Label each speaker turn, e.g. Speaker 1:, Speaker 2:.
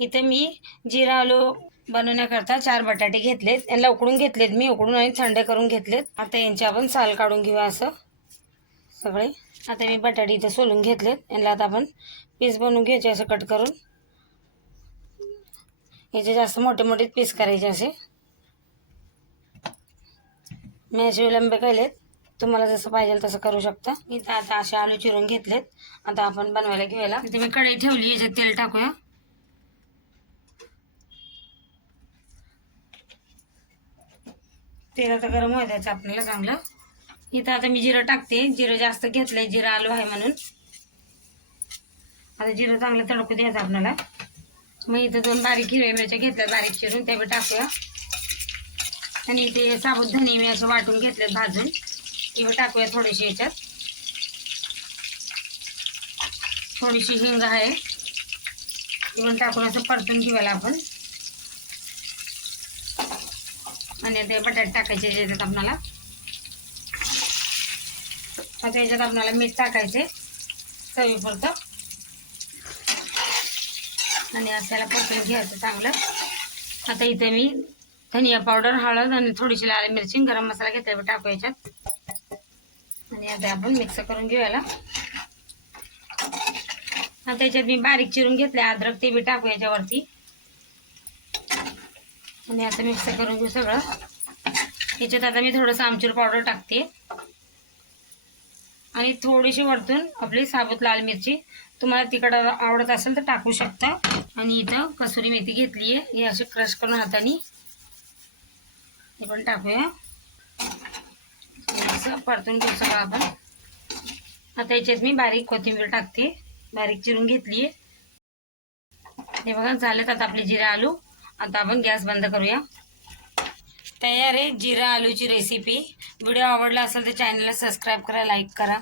Speaker 1: इथे मी जिरा आलू बनवण्याकरता चार बटाटे घेतलेत. यांना उकडून घेतलेत मी उकडून आणि थंड करून घेतलेत. आता यांची आपण साल काढून घेऊया असं. सगळे. आता मी बटाटे इथे सोलून घेतलेत. यांना आता आपण पीस बनवून घ्यायचे असं कट करून. याचे जास्त मोठे मोठे पीस करायचे असे. मी असे विलंब केलेत. तुम्हाला जसं पाहिजे तसं करू शकता. मी तर आता असे आलू चिरून घेतलेत. आता आपण बनवायला घेऊया मी कढई ठेवली. याच्यात तेल टाकूया. तेल आता गरम होऊ द्यायचं आपल्याला चांगलं. इथं आता मी जिरं टाकते. जिरं जास्त घेतलंय जिरं आलू आहे म्हणून. आता जिरं चांगलं तडकू द्यायचं आपल्याला. मग इथं दोन बारीक हिरव्या मिरच्या घेतल्या बारीक चिरून त्या टाकूया. आणि इथे साबुत धने मी असं वाटून घेतलेत भाजून. ते टाकूया थोडेसे याच्यात. थोडीशी हिंग आहे. ती टाकून असं परतून घेऊयाला आपण. आणि ते बटाटे टाकायचे याच्यात आपल्याला आता याच्यात आपल्याला मीठ टाकायचे चवीपुरतं. आणि असल्याला परतून घ्यायचं चांगलं. आता इथे मी धनिया पावडर हळद आणि थोडीशी लाल मिरची गरम मसाला घेतला टाकू याच्यात. आणि आता आपण मिक्स करून घेऊयाला आता याच्यात मी बारीक चिरून घेतले अद्रक ते बी टाकू याच्यावरती. आणि आता मिक्स करून घेऊ सगळं. याच्यात आता मी थोडंसं आमचूर पावडर टाकते. आणि थोडीशी वरतून आपली साबूत लाल मिरची. तुम्हाला तिकड आवडत असेल तर टाकू शकता. आणि इथं कसुरी मेथी घेतली आहे. हे अशी क्रश करून हाताने हे पण टाकूया. असं परतून घेऊ सगळं आपण. आता याच्यात मी बारीक कोथिंबीर टाकते. बारीक चिरून घेतली आहे. हे बघा झालेत आता आपले जिरा आलू. आता आपण गॅस बंद करूया. तयार आहे जिरा आलूची रेसिपी व्हिडिओ आवडला असेल तर चॅनलला सबस्क्राईब करा लाईक करा.